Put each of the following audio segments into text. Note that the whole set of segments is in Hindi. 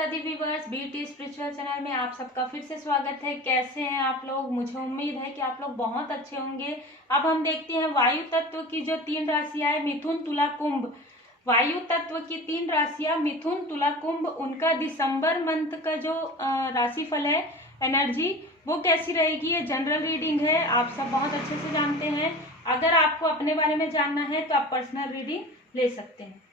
माता the viewers, BT spiritual channel में आप सबका फिर से स्वागत है। कैसे हैं आप लोग? मुझे उम्मीद है कि आप लोग बहुत अच्छे होंगे। अब हम देखते हैं वायु तत्व की जो 3 राशियां है, मिथुन, तुला, कुंभ। वायु तत्व की 3 राशियां मिथुन, तुला, कुंभ, उनका दिसंबर मंथ का जो राशिफल है, एनर्जी, वो कैसी रहेगी। ये जनरल रीडिंग है, आप सब बहुत अच्छे से जानते हैं। अगर आपको अपने बारे में जानना है तो आप पर्सनल रीडिंग ले सकते हैं।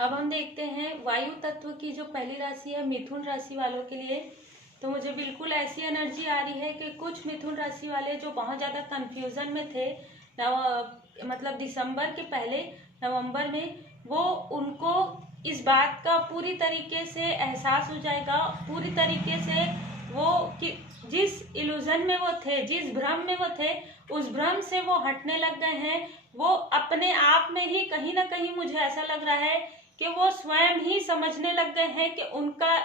अब हम देखते हैं वायु तत्व की जो पहली राशि है मिथुन राशि वालों के लिए। तो मुझे बिल्कुल ऐसी एनर्जी आ रही है कि कुछ मिथुन राशि वाले जो बहुत ज़्यादा कंफ्यूजन में थे मतलब दिसंबर के पहले नवंबर में, वो उनको इस बात का पूरी तरीके से एहसास हो जाएगा, पूरी तरीके से वो कि जिस इल्यूजन में वो थे, जिस भ्रम में वो थे, उस भ्रम से वो हटने लग गए हैं। वो अपने आप में ही कहीं ना कहीं मुझे ऐसा लग रहा है कि वो स्वयं ही समझने लग गए हैं कि उनका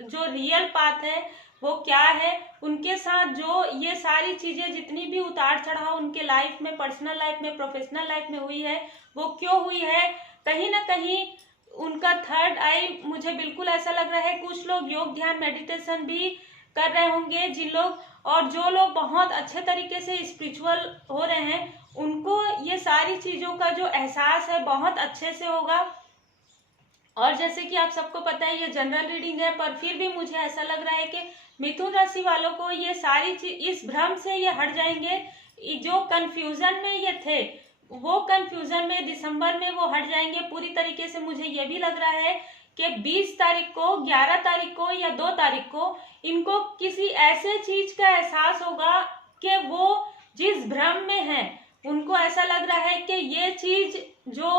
जो रियल पाथ है वो क्या है। उनके साथ जो ये सारी चीजें जितनी भी उतार चढ़ाव उनके लाइफ में, पर्सनल लाइफ में, प्रोफेशनल लाइफ में हुई है, वो क्यों हुई है। कहीं ना कहीं उनका थर्ड आई, मुझे बिल्कुल ऐसा लग रहा है। कुछ लोग योग, ध्यान, मेडिटेशन भी कर रहे होंगे जिन लोग, और जो लोग बहुत अच्छे तरीके से स्पिरिचुअल हो रहे हैं, उनको ये सारी चीजों का जो एहसास है बहुत अच्छे से होगा। और जैसे कि आप सबको पता है ये जनरल रीडिंग है, पर फिर भी मुझे ऐसा लग रहा है कि मिथुन राशि वालों को ये सारी चीज, इस भ्रम से ये हट जाएंगे। जो कंफ्यूजन में ये थे, वो कंफ्यूजन में दिसंबर में वो हट जाएंगे पूरी तरीके से। मुझे ये भी लग रहा है कि 20 तारीख को, 11 तारीख को या 2 तारीख को इनको किसी ऐसे चीज का एहसास होगा कि वो जिस भ्रम में है, उनको ऐसा लग रहा है कि ये चीज जो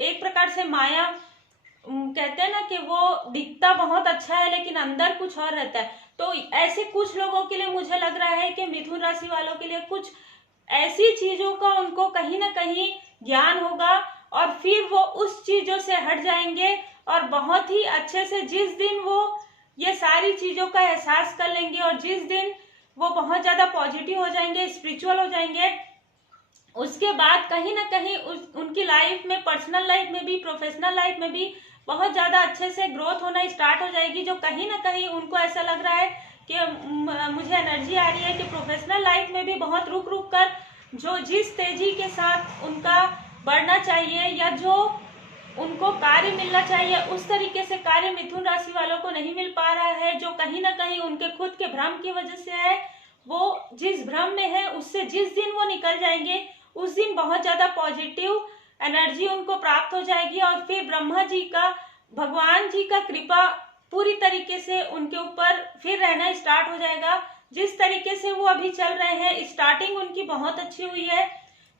एक प्रकार से माया, कहते हैं ना कि वो दिखता बहुत अच्छा है लेकिन अंदर कुछ और रहता है। तो ऐसे कुछ लोगों के लिए मुझे लग रहा है कि मिथुन राशि वालों के लिए कुछ ऐसी चीजों का उनको कहीं ना कहीं ज्ञान होगा, और फिर वो उस चीजों से हट जाएंगे और बहुत ही अच्छे से, जिस दिन वो ये सारी चीजों का एहसास कर लेंगे और जिस दिन वो बहुत ज्यादा पॉजिटिव हो जाएंगे, स्पिरिचुअल हो जाएंगे, उसके बाद कहीं ना कहीं उनकी लाइफ में, पर्सनल लाइफ में भी, प्रोफेशनल लाइफ में भी बहुत ज्यादा अच्छे से ग्रोथ होना स्टार्ट हो जाएगी। जो कहीं ना कहीं उनको ऐसा लग रहा है कि मुझे एनर्जी आ रही है कि प्रोफेशनल लाइफ में भी बहुत रुक रुक कर जो जिस तेजी के साथ उनका बढ़ना चाहिए या जो उनको कार्य मिलना चाहिए, उस तरीके से कार्य मिथुन राशि वालों को नहीं मिल पा रहा है। जो कहीं ना कहीं उनके खुद के भ्रम की वजह से है। वो जिस भ्रम में है उससे जिस दिन वो निकल जाएंगे, उस दिन बहुत ज्यादा पॉजिटिव एनर्जी उनको प्राप्त हो जाएगी, और फिर ब्रह्मा जी का, भगवान जी का कृपा पूरी तरीके से उनके ऊपर फिर रहना स्टार्ट हो जाएगा। जिस तरीके से वो अभी चल रहे हैं, स्टार्टिंग उनकी बहुत अच्छी हुई है,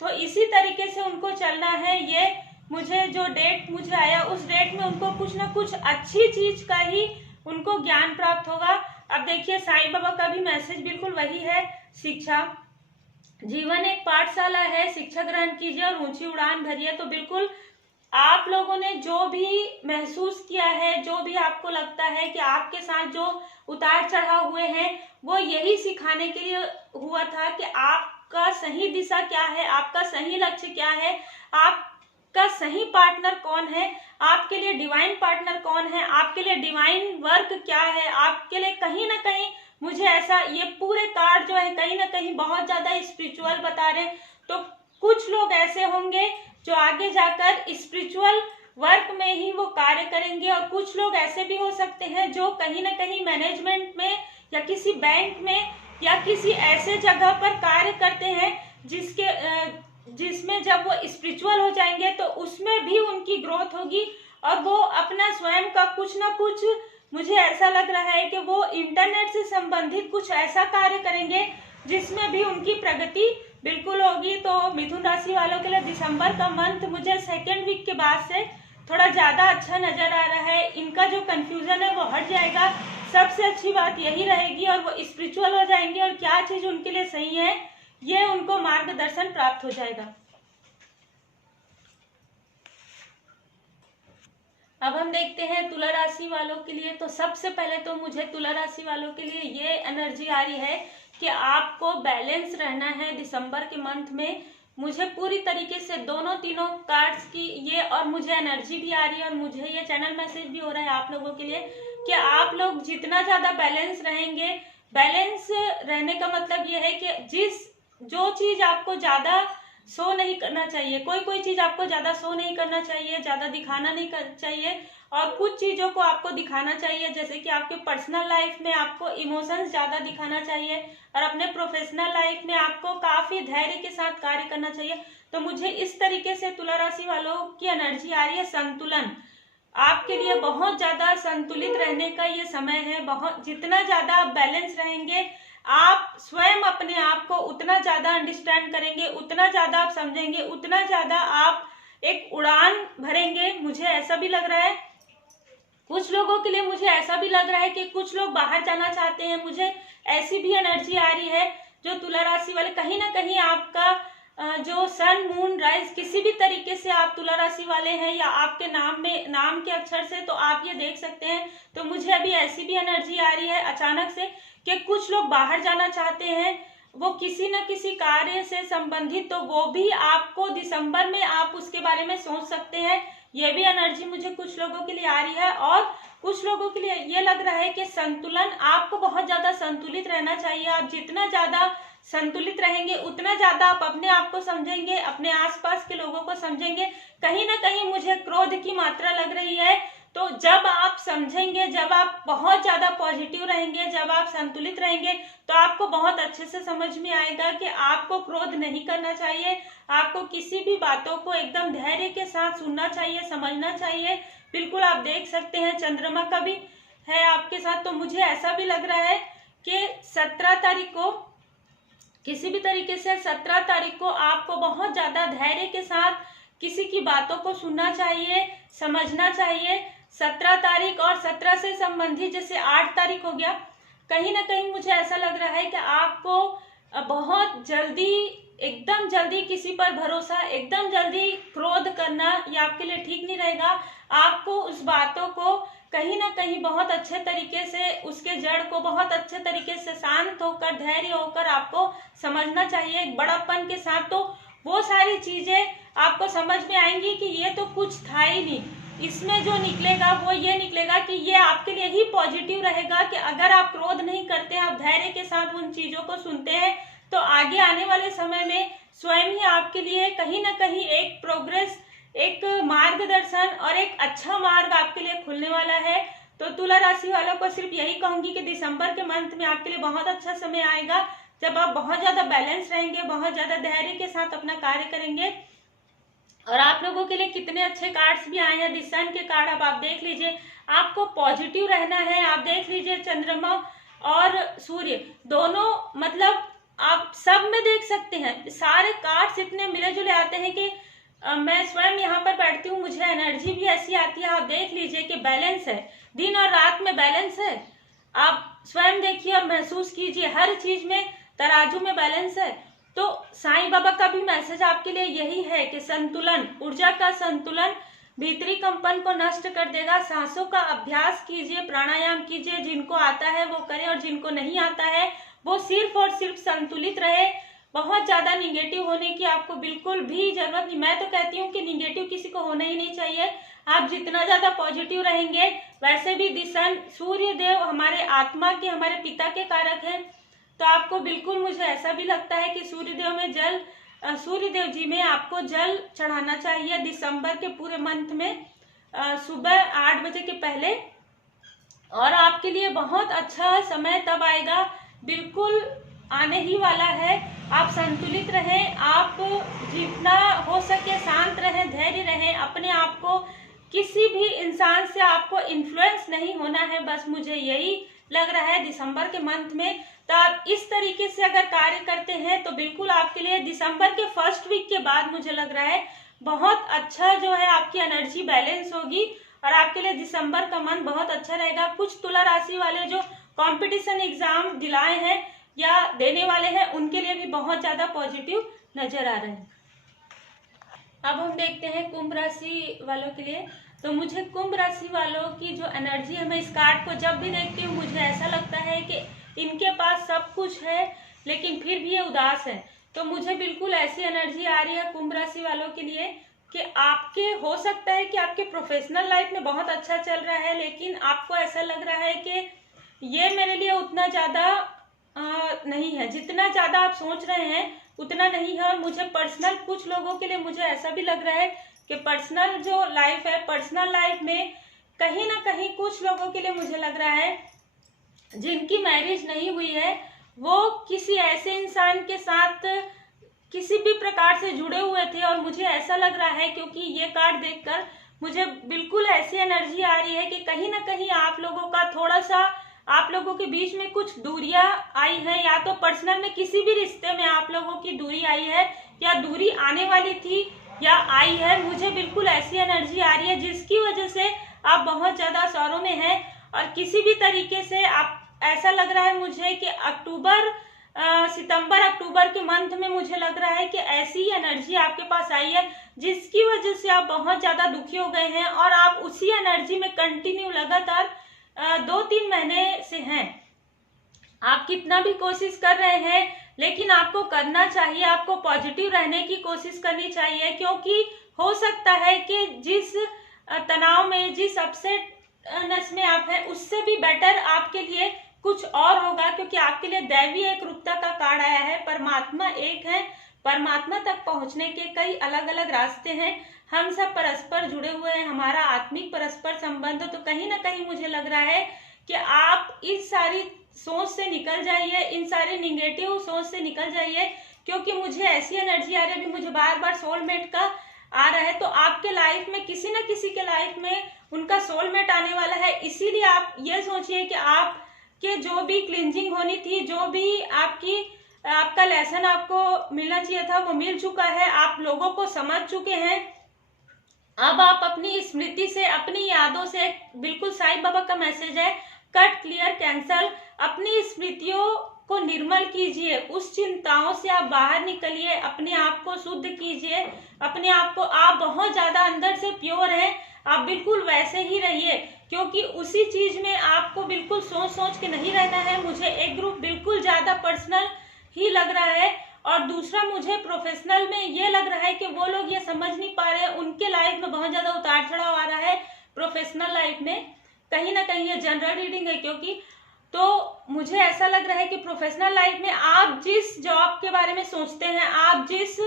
तो इसी तरीके से उनको चलना है। ये मुझे जो डेट मुझे आया, उस डेट में उनको कुछ ना कुछ अच्छी चीज का ही उनको ज्ञान प्राप्त होगा। अब देखिए, साईं बाबा का भी मैसेज बिल्कुल वही है, शिक्षा जीवन एक पाठशाला है, शिक्षा ग्रहण कीजिए और ऊंची उड़ान भरिए। तो बिल्कुल आप लोगों ने जो भी महसूस किया है, जो भी आपको लगता है कि आपके साथ जो उतार चढ़ाव हुए हैं, वो यही सिखाने के लिए हुआ था कि आपका सही दिशा क्या है, आपका सही लक्ष्य क्या है, आपका सही पार्टनर कौन है, आपके लिए डिवाइन पार्टनर कौन है, आपके लिए डिवाइन वर्क क्या है, आपके लिए कहीं ना कहीं मुझे ऐसा, ये पूरे कार्ड जो है कहीं ना कहीं बहुत ज्यादा स्पिरिचुअल बता रहे हैं। तो कुछ लोग ऐसे होंगे जो आगे जाकर स्पिरिचुअल वर्क में ही वो कार्य करेंगे, और कुछ लोग ऐसे भी हो सकते हैं जो कहीं ना कहीं मैनेजमेंट में या किसी बैंक में या किसी ऐसे जगह पर कार्य करते हैं जिसमें जब वो स्पिरिचुअल हो जाएंगे तो उसमें भी उनकी ग्रोथ होगी, और वो अपना स्वयं का कुछ ना कुछ, मुझे ऐसा लग रहा है कि वो इंटरनेट से संबंधित कुछ ऐसा कार्य करेंगे जिसमें भी उनकी प्रगति बिल्कुल होगी। तो मिथुन राशि वालों के लिए दिसंबर का मंथ मुझे सेकेंड वीक के बाद से थोड़ा ज्यादा अच्छा नजर आ रहा है। इनका जो कंफ्यूजन है वो हट जाएगा, सबसे अच्छी बात यही रहेगी, और वो स्पिरिचुअल हो जाएंगे, और क्या चीज उनके लिए सही है ये उनको मार्गदर्शन प्राप्त हो जाएगा। अब हम देखते हैं तुला राशि वालों के लिए। तो सबसे पहले तो मुझे तुला राशि वालों के लिए ये एनर्जी आ रही है कि आपको बैलेंस रहना है दिसंबर के मंथ में। मुझे पूरी तरीके से दोनों तीनों कार्ड्स की ये और मुझे एनर्जी भी आ रही है और मुझे ये चैनल मैसेज भी हो रहा है आप लोगों के लिए कि आप लोग जितना ज़्यादा बैलेंस रहेंगे, बैलेंस रहने का मतलब ये है कि जो चीज़ आपको ज़्यादा शो नहीं करना चाहिए, कोई चीज़ आपको ज़्यादा शो नहीं करना चाहिए, ज़्यादा दिखाना नहीं चाहिए, और कुछ चीज़ों को आपको दिखाना चाहिए, जैसे कि आपके पर्सनल लाइफ में आपको इमोशंस ज़्यादा दिखाना चाहिए और अपने प्रोफेशनल लाइफ में आपको काफ़ी धैर्य के साथ कार्य करना चाहिए। तो मुझे इस तरीके से तुला राशि वालों की एनर्जी आ रही है संतुलन। आपके लिए बहुत ज़्यादा संतुलित रहने का ये समय है। बहुत जितना ज़्यादा आप बैलेंस रहेंगे, आप स्वयं अपने आप को उतना ज़्यादा अंडरस्टैंड करेंगे, उतना ज़्यादा आप समझेंगे, उतना ज़्यादा आप एक उड़ान भरेंगे। मुझे ऐसा भी लग रहा है, कुछ लोगों के लिए मुझे ऐसा भी लग रहा है कि कुछ लोग बाहर जाना चाहते हैं। मुझे ऐसी भी एनर्जी आ रही है जो तुला राशि वाले, कहीं ना कहीं आपका जो सन मून राइज किसी भी तरीके से आप तुला राशि वाले हैं या आपके नाम के अक्षर से, तो आप ये देख सकते हैं। तो मुझे अभी ऐसी भी एनर्जी आ रही है अचानक से कि कुछ लोग बाहर जाना चाहते हैं, वो किसी न किसी कार्य से संबंधित, तो वो भी आपको दिसंबर में आप उसके बारे में सोच सकते हैं। ये भी एनर्जी मुझे कुछ लोगों के लिए आ रही है। और कुछ लोगों के लिए ये लग रहा है कि संतुलन, आपको बहुत ज्यादा संतुलित रहना चाहिए। आप जितना ज्यादा संतुलित रहेंगे उतना ज्यादा आप अपने आप को समझेंगे, अपने आसपास के लोगों को समझेंगे। कहीं ना कहीं मुझे क्रोध की मात्रा लग रही है। तो जब आप समझेंगे, जब आप बहुत ज्यादा पॉजिटिव रहेंगे, जब आप संतुलित रहेंगे, तो आपको बहुत अच्छे से समझ में आएगा कि आपको क्रोध नहीं करना चाहिए। आपको किसी भी बातों को एकदम धैर्य के साथ सुनना चाहिए, समझना चाहिए। बिल्कुल आप देख सकते हैं चंद्रमा का भी है आपके साथ। तो मुझे ऐसा भी लग रहा है कि 17 तारीख को, किसी भी तरीके से 17 तारीख को आपको बहुत ज्यादा धैर्य के साथ किसी की बातों को सुनना चाहिए, समझना चाहिए। 17 तारीख और 17 से संबंधित जैसे 8 तारीख हो गया, कहीं ना कहीं मुझे ऐसा लग रहा है कि आपको बहुत जल्दी, एकदम जल्दी किसी पर भरोसा, एकदम जल्दी क्रोध करना ये आपके लिए ठीक नहीं रहेगा। आपको उस बातों को कहीं ना कहीं बहुत अच्छे तरीके से, उसके जड़ को बहुत अच्छे तरीके से शांत होकर, धैर्य होकर आपको समझना चाहिए एक बड़प्पन के साथ। तो वो सारी चीजें आपको समझ में आएंगी कि ये तो कुछ था ही नहीं, इसमें जो निकलेगा वो ये निकलेगा कि ये आपके लिए ही पॉजिटिव रहेगा कि अगर आप क्रोध नहीं करते हैं, आप धैर्य के साथ उन चीजों को सुनते हैं, तो आगे आने वाले समय में स्वयं ही आपके लिए कहीं ना कहीं एक प्रोग्रेस, एक मार्गदर्शन और एक अच्छा मार्ग आपके लिए खुलने वाला है। तो तुला राशि वालों को सिर्फ यही कहूंगी कि दिसंबर के मंथ में आपके लिए बहुत अच्छा समय आएगा, जब आप बहुत ज्यादा बैलेंस रहेंगे, बहुत ज्यादा धैर्य के साथ अपना कार्य करेंगे। और आप लोगों के लिए कितने अच्छे कार्ड्स भी आए हैं, द सन के कार्ड अब आप देख लीजिए। आपको पॉजिटिव रहना है। आप देख लीजिए चंद्रमा और सूर्य दोनों, मतलब आप सब में देख सकते हैं, सारे कार्ड्स इतने मिले जुले आते हैं कि मैं स्वयं यहाँ पर बैठती हूँ, मुझे एनर्जी भी ऐसी आती है। आप देख लीजिए कि बैलेंस है, दिन और रात में बैलेंस है। आप स्वयं देखिए और महसूस कीजिए, हर चीज में तराजू में बैलेंस है। तो साईं बाबा का भी मैसेज आपके लिए यही है कि संतुलन, ऊर्जा का संतुलन भीतरी कंपन को नष्ट कर देगा। सांसों का अभ्यास कीजिए, प्राणायाम कीजिए, जिनको आता है वो करे और जिनको नहीं आता है वो सिर्फ और सिर्फ संतुलित रहे। बहुत ज्यादा निगेटिव होने की आपको बिल्कुल भी जरूरत नहीं। मैं तो कहती हूँ कि निगेटिव किसी को होना ही नहीं चाहिए। आप जितना ज्यादा पॉजिटिव रहेंगे, वैसे भी दिसन सूर्य देव हमारे आत्मा के, हमारे पिता के कारक हैं। तो आपको बिल्कुल, मुझे ऐसा भी लगता है कि सूर्यदेव जी में आपको जल चढ़ाना चाहिए दिसंबर के पूरे मंथ में, सुबह 8 बजे के पहले। और आपके लिए बहुत अच्छा समय तब आएगा, बिल्कुल आने ही वाला है। आप संतुलित रहें, आप जितना हो सके शांत रहें, धैर्य रहें। अपने आप को किसी भी इंसान से आपको इन्फ्लुएंस नहीं होना है, बस मुझे यही लग रहा है दिसंबर के मंथ में। तो आप इस तरीके से अगर कार्य करते हैं तो बिल्कुल आपके लिए दिसंबर के फर्स्ट वीक के बाद मुझे लग रहा है बहुत अच्छा जो है आपकी एनर्जी बैलेंस होगी और आपके लिए दिसंबर का मंथ बहुत अच्छा रहेगा। कुछ तुला राशि वाले जो कंपटीशन एग्जाम दिलाए हैं या देने वाले हैं, उनके लिए भी बहुत ज्यादा पॉजिटिव नजर आ रहे हैं। अब हम देखते हैं कुंभ राशि वालों के लिए। तो मुझे कुंभ राशि वालों की जो एनर्जी है, मैं इस कार्ड को जब भी देखती हूँ मुझे ऐसा लगता है कि इनके पास सब कुछ है लेकिन फिर भी ये उदास है। तो मुझे बिल्कुल ऐसी एनर्जी आ रही है कुंभ राशि वालों के लिए कि आपके हो सकता है कि आपके प्रोफेशनल लाइफ में बहुत अच्छा चल रहा है, लेकिन आपको ऐसा लग रहा है कि ये मेरे लिए उतना ज़्यादा नहीं है, जितना ज़्यादा आप सोच रहे हैं उतना नहीं है। और मुझे पर्सनल कुछ लोगों के लिए मुझे ऐसा भी लग रहा है कि पर्सनल जो लाइफ है, पर्सनल लाइफ में कहीं ना कहीं कुछ लोगों के लिए मुझे लग रहा है जिनकी मैरिज नहीं हुई है वो किसी ऐसे इंसान के साथ किसी भी प्रकार से जुड़े हुए थे। और मुझे ऐसा लग रहा है, क्योंकि ये कार्ड देखकर मुझे बिल्कुल ऐसी एनर्जी आ रही है कि कहीं ना कहीं आप लोगों का थोड़ा सा, आप लोगों के बीच में कुछ दूरियां आई है, या तो पर्सनल में किसी भी रिश्ते में आप लोगों की दूरी आई है, या दूरी आने वाली थी या आई है। मुझे बिल्कुल ऐसी एनर्जी आ रही है जिसकी वजह से आप बहुत ज्यादा सौरों में हैं, और किसी भी तरीके से आप, ऐसा लग रहा है मुझे कि सितंबर अक्टूबर के मंथ में मुझे लग रहा है कि ऐसी एनर्जी आपके पास आई है जिसकी वजह से आप बहुत ज्यादा दुखी हो गए हैं, और आप उसी एनर्जी में कंटिन्यू लगातार 2-3 महीने से हैं। आप कितना भी कोशिश कर रहे हैं, लेकिन आपको करना चाहिए, आपको पॉजिटिव रहने की कोशिश करनी चाहिए, क्योंकि हो सकता है कि जिस तनाव में, जिस अपसेटनेस में आप हैं, उससे भी बेटर आपके लिए कुछ और होगा, क्योंकि आपके लिए दैवी एकरूपता का कार्ड आया है। परमात्मा एक है, परमात्मा तक पहुंचने के कई अलग अलग रास्ते हैं, हम सब परस्पर जुड़े हुए हैं, हमारा आत्मिक परस्पर संबंध। तो कहीं ना कहीं मुझे लग रहा है कि आप इस सारी सोच से निकल जाइए, इन सारे निगेटिव सोच से निकल जाइए, क्योंकि मुझे ऐसी एनर्जी आ रही है, मुझे बार बार सोलमेट का आ रहा है। तो आपके लाइफ में किसी न किसी के लाइफ में उनका सोलमेट आने वाला है। इसीलिए आप ये सोचिए कि आप कि जो भी क्लिंजिंग होनी थी, जो भी आपका लेसन आपको मिलना चाहिए था, वो मिल चुका है, आप लोगों को समझ चुके हैं। अब आप अपनी स्मृति से, अपनी यादों से, बिल्कुल साईं बाबा का मैसेज है, कट, क्लियर, कैंसल, अपनी स्मृतियों को निर्मल कीजिए, उस चिंताओं से आप बाहर निकलिए, अपने आप को शुद्ध कीजिए, अपने आप को, आप बहुत ज्यादा अंदर से प्योर हैं, आप बिल्कुल वैसे ही रहिए, क्योंकि उसी चीज में आपको बिल्कुल सोच सोच के नहीं रहना है। मुझे एक ग्रुप बिल्कुल ज्यादा पर्सनल ही लग रहा है, और दूसरा मुझे प्रोफेशनल में ये लग रहा है कि वो लोग ये समझ नहीं पा रहे हैं, उनके लाइफ में बहुत ज्यादा उतार चढ़ाव आ रहा है प्रोफेशनल लाइफ में। कहीं ना कहीं ये जनरल रीडिंग है, क्योंकि तो मुझे ऐसा लग रहा है कि प्रोफेशनल लाइफ में आप जिस जॉब के बारे में सोचते हैं, आप जिस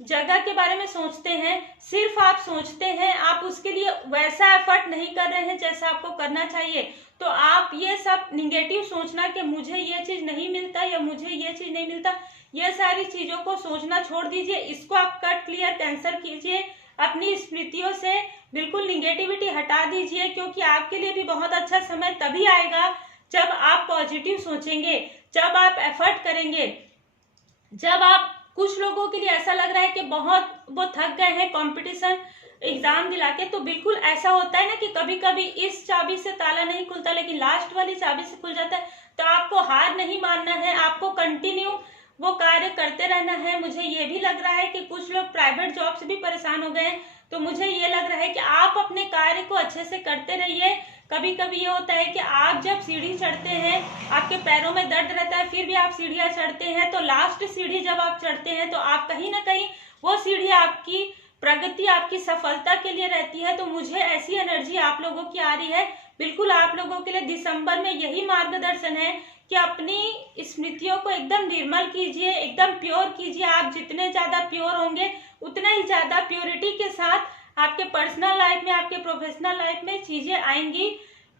जगह के बारे में सोचते हैं, सिर्फ आप सोचते हैं, आप उसके लिए वैसा एफर्ट नहीं कर रहे हैं जैसा आपको करना चाहिए। तो आप ये सब निगेटिव सोचना कि मुझे ये चीज नहीं मिलता या मुझे ये चीज नहीं मिलता, ये सारी चीजों को सोचना छोड़ दीजिए, इसको आप कट, क्लियर, कैंसल कीजिए, अपनी स्मृतियों से बिल्कुल निगेटिविटी हटा दीजिए, क्योंकि आपके लिए भी बहुत अच्छा समय तभी आएगा जब आप पॉजिटिव सोचेंगे, जब आप एफर्ट करेंगे, जब आप, कुछ लोगों के लिए ऐसा लग रहा है कि बहुत वो थक गए हैं कंपटीशन एग्जाम दिला के, तो बिल्कुल ऐसा होता है ना कि कभी कभी इस चाबी से ताला नहीं खुलता लेकिन लास्ट वाली चाबी से खुल जाता है। तो आपको हार नहीं मानना है, आपको कंटिन्यू वो कार्य करते रहना है। मुझे ये भी लग रहा है कि कुछ लोग प्राइवेट जॉब से भी परेशान हो गए हैं, तो मुझे ये लग रहा है कि आप अपने कार्य को अच्छे से करते रहिए। कभी कभी ये होता है कि आप जब सीढ़ी चढ़ते हैं, आपके पैरों में दर्द रहता है, फिर भी आप सीढ़ियां चढ़ते हैं, तो लास्ट सीढ़ी जब आप चढ़ते हैं तो आप कहीं ना कहीं वो सीढ़ी आपकी प्रगति, आपकी सफलता के लिए रहती है। तो मुझे ऐसी एनर्जी आप लोगों की आ रही है, बिल्कुल आप लोगों के लिए दिसंबर में यही मार्गदर्शन है कि अपनी स्मृतियों को एकदम निर्मल कीजिए, एकदम प्योर कीजिए। आप जितने ज्यादा प्योर होंगे उतना ही ज्यादा प्योरिटी के साथ आपके पर्सनल लाइफ में, आपके प्रोफेशनल लाइफ में चीजें आएंगी।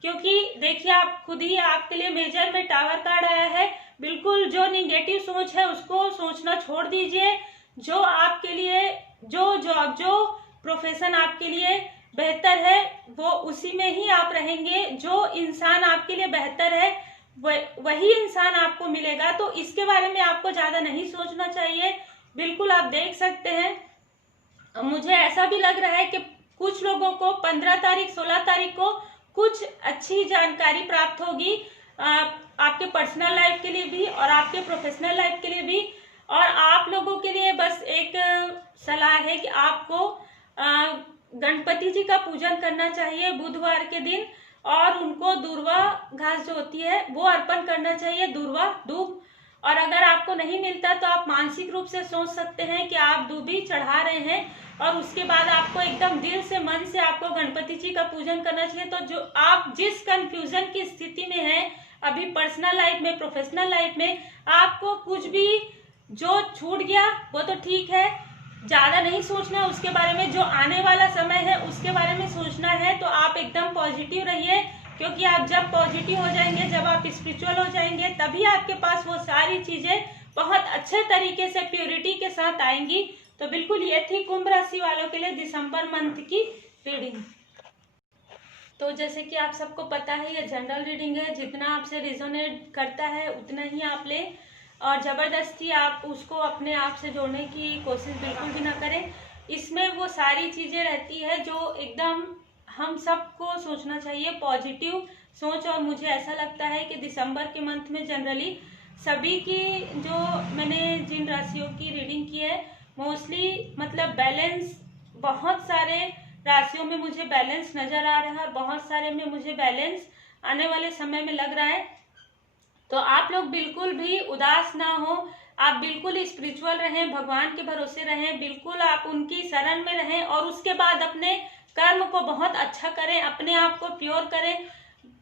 क्योंकि देखिए, आप खुद ही, आपके लिए मेजर में टावर कार्ड आया है। बिल्कुल जो निगेटिव सोच है उसको सोचना छोड़ दीजिए। जो आपके लिए, जो जॉब, जो प्रोफेशन आपके लिए बेहतर है, वो उसी में ही आप रहेंगे। जो इंसान आपके लिए बेहतर है वही इंसान आपको मिलेगा। तो इसके बारे में आपको ज्यादा नहीं सोचना चाहिए। बिल्कुल आप देख सकते हैं, मुझे ऐसा भी लग रहा है कि कुछ लोगों को 15 तारीख 16 तारीख को कुछ अच्छी जानकारी प्राप्त होगी, आपके पर्सनल लाइफ के लिए भी और आपके प्रोफेशनल लाइफ के लिए भी। और आप लोगों के लिए बस एक सलाह है कि आपको गणपति जी का पूजन करना चाहिए बुधवार के दिन, और उनको दूर्वा घास जो होती है वो अर्पण करना चाहिए, दूर्वा दूब। और अगर आपको नहीं मिलता तो आप मानसिक रूप से सोच सकते हैं कि आप दूबी चढ़ा रहे हैं, और उसके बाद आपको एकदम दिल से मन से आपको गणपति जी का पूजन करना चाहिए। तो जो आप जिस कंफ्यूजन की स्थिति में हैं अभी पर्सनल लाइफ में, प्रोफेशनल लाइफ में, आपको कुछ भी जो छूट गया वो तो ठीक है, ज्यादा नहीं सोचना है उसके बारे में। जो आने वाला समय है उसके बारे में सोचना है। तो आप एकदम पॉजिटिव रहिए, क्योंकि आप जब पॉजिटिव हो जाएंगे, जब आप स्पिरिचुअल हो जाएंगे, तभी आपके पास वो सारी चीजें बहुत अच्छे तरीके से प्योरिटी के साथ आएंगी। तो बिल्कुल ये थी कुंभ राशि वालों के लिए दिसंबर मंथ की रीडिंग। तो जैसे कि आप सबको पता है ये जनरल रीडिंग है, जितना आपसे रिजोनेट करता है उतना ही आप लें, और ज़बरदस्ती आप उसको अपने आप से जोड़ने की कोशिश बिल्कुल भी ना करें। इसमें वो सारी चीज़ें रहती है जो एकदम हम सबको सोचना चाहिए, पॉजिटिव सोच। और मुझे ऐसा लगता है कि दिसंबर के मंथ में जनरली सभी की, जो मैंने जिन राशियों की रीडिंग की है, मोस्टली मतलब बैलेंस, बहुत सारे राशियों में मुझे बैलेंस नज़र आ रहा है, और बहुत सारे में मुझे बैलेंस आने वाले समय में लग रहा है। तो आप लोग बिल्कुल भी उदास ना हो, आप बिल्कुल स्पिरिचुअल रहें, भगवान के भरोसे रहें, बिल्कुल आप उनकी शरण में रहें, और उसके बाद अपने कर्म को बहुत अच्छा करें, अपने आप को प्योर करें,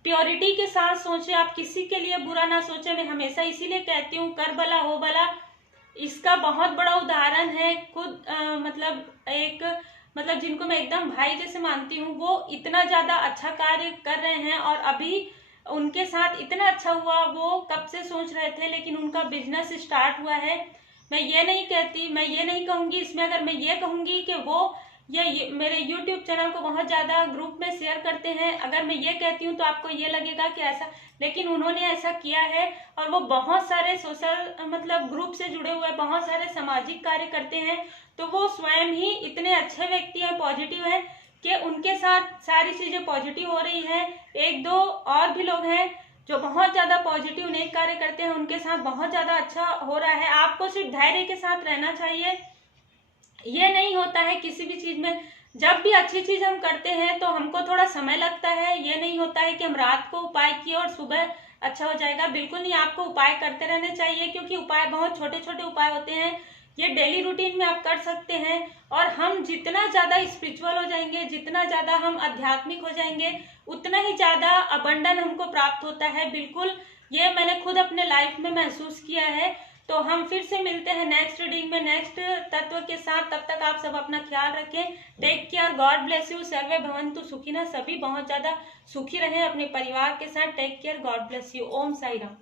प्योरिटी के साथ सोचें, आप किसी के लिए बुरा ना सोचें। मैं हमेशा इसीलिए कहती हूँ कर भला हो भला, इसका बहुत बड़ा उदाहरण है खुद मतलब जिनको मैं एकदम भाई जैसे मानती हूँ, वो इतना ज्यादा अच्छा कार्य कर रहे हैं, और अभी उनके साथ इतना अच्छा हुआ, वो कब से सोच रहे थे, लेकिन उनका बिजनेस स्टार्ट हुआ है। मैं ये नहीं कहूंगी इसमें, अगर मैं ये कहूंगी कि वो ये मेरे YouTube चैनल को बहुत ज्यादा ग्रुप में शेयर करते हैं, अगर मैं ये कहती हूँ तो आपको ये लगेगा कि ऐसा, लेकिन उन्होंने ऐसा किया है, और वो बहुत सारे सोशल ग्रुप से जुड़े हुए, बहुत सारे सामाजिक कार्य करते हैं। तो वो स्वयं ही इतने अच्छे व्यक्ति हैं, पॉजिटिव हैं, कि उनके साथ सारी चीजें पॉजिटिव हो रही है। एक दो और भी लोग हैं जो बहुत ज्यादा पॉजिटिव नेक कार्य करते हैं, उनके साथ बहुत ज्यादा अच्छा हो रहा है। आपको सिर्फ धैर्य के साथ रहना चाहिए। ये नहीं होता है किसी भी चीज में, जब भी अच्छी चीज हम करते हैं तो हमको थोड़ा समय लगता है। ये नहीं होता है कि हम रात को उपाय किए और सुबह अच्छा हो जाएगा, बिल्कुल नहीं। आपको उपाय करते रहने चाहिए, क्योंकि उपाय बहुत छोटे छोटे उपाय होते हैं, ये डेली रूटीन में आप कर सकते हैं। और हम जितना ज्यादा स्पिरिचुअल हो जाएंगे, जितना ज्यादा हम आध्यात्मिक हो जाएंगे, उतना ही ज्यादा अबंडन हमको प्राप्त होता है। बिल्कुल, ये मैंने खुद अपने लाइफ में महसूस किया है। तो हम फिर से मिलते हैं नेक्स्ट रीडिंग में नेक्स्ट तत्व के साथ। तब तक आप सब अपना ख्याल रखें। Take care, God bless you, सर्वे भवन्तु सुखिनः। सभी बहुत ज्यादा सुखी रहें अपने परिवार के साथ। Take care, God bless you. Om Sai Ram.